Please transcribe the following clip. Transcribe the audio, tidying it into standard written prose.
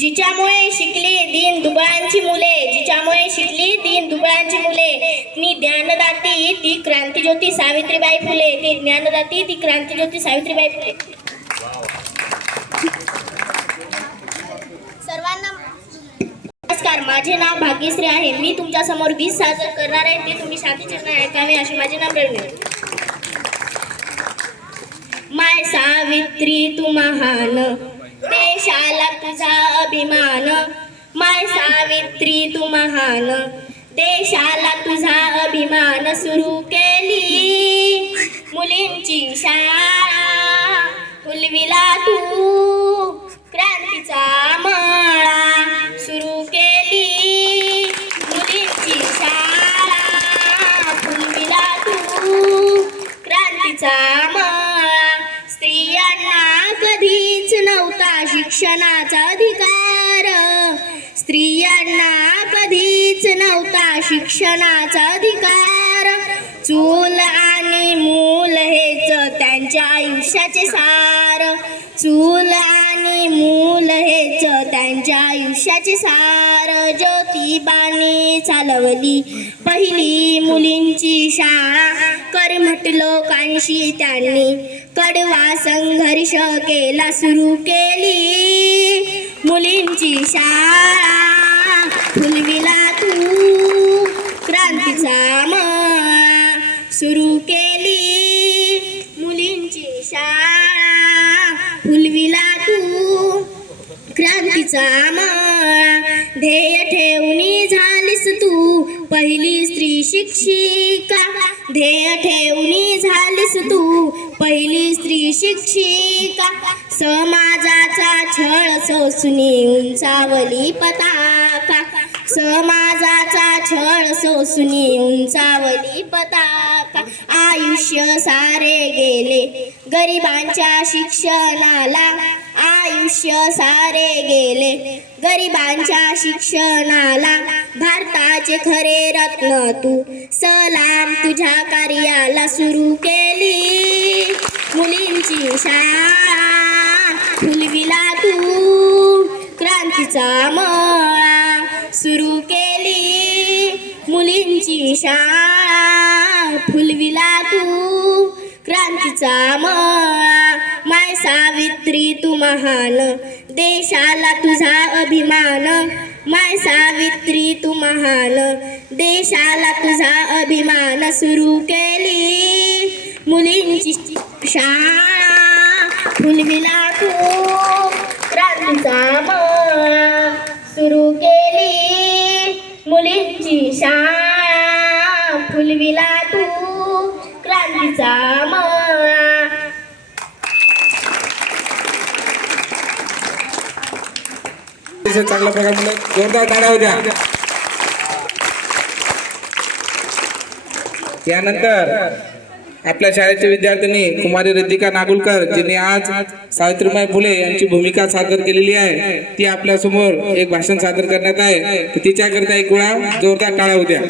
जिच्यामुळे शिकली दीन दुबळांची मुले, जिच्यामुळे शिकली दीन दुबळांची मुले, ती ज्ञानदाती ती क्रांतिज्योती सावित्रीबाई फुले, ती ज्ञानदाती ती क्रांतिज्योती सावित्रीबाई फुले. सर्वांना नमस्कार. माझे नाव भाग्यश्री आहे. मी तुमच्या समोर गीत सादर करणार आहे. ते तुम्ही शांतचित्ताने ऐकावे असे माझे नाव रवी. माय सावित्री तू महान, देशाला तुझा अभिमान. माय सावित्री तू महान, देशाला तुझा अभिमान. सुरू केली मुलींची शाळा, फुलविला तू क्रांतीचा मळा. सुरू केली मुलींची शाळा, फुलविला तू क्रांतीचा मळा. स्त्रियांना कधीच नव्हता शिक्षणाचा अधिकार, स्त्रियांना कधीच नव्हता शिक्षणाचा अधिकार. चूल आणि मूल हेच त्यांच्या आयुष्याचे सार, चूल आणि मूल हेच त्यांच्या आयुष्याचे सार. ज्योतिबांनी चालवली पहिली मुलींची शाळा, कर्मठ लोकांशी त्यांनी कडवा संघर्ष केला. सुरू केली मुलींची शाळा, फुलविला तू क्रांतीचा मळा. सुरू केली मुलींची शाळा, फुलविला तू क्रांतीचा मळा. ध्येय ठेवून झालीस तू पहिली स्त्री शिक्षिका, ध्येय ठेवून झालीस तू पहिली स्त्री शिक्षिका. समाजाचा छळ सोसून उंचावली पताका, समाजाचा छळ सोसून उंचावली पताका. आयुष्य सारे गेले गरिबांच्या शिक्षणाला, आयुष्य सारे गेले गरिबांच्या शिक्षणाला. भारताचे खरे रत्न तू, सलाम तुझ्या कार्याला. सुरू केली मुलींची शाळा, फुलविला तू क्रांतीचा मळा. सुरू केली मुलींची शाळा, फुलविला तू क्रांतीचा मळा. माय सावित्री तू महान, देशाला तुझा अभिमान. माय सावित्री तू महान, देशाला तुझा अभिमान. सुरू केली मुलींची शाळा, फुलविला तू क्रांतीचा मळा. सुरू केली मुलींची शाळा, फुलविला तू क्रांतीचा मळा. चांगल्या प्रकारे जोरदार टाळ्या होत्या. यानंतर आपल्या शाळेचे विद्यार्थिनी कुमारी रिद्धिका नागुलकर, जिने आज सावित्रीबाई फुले यांची भूमिका सादर केलेली आहे, ती आपल्या समोर एक भाषण सादर करण्यात आहे. तिच्याकरिता एक वेळा जोरदार टाळ्या होत्या.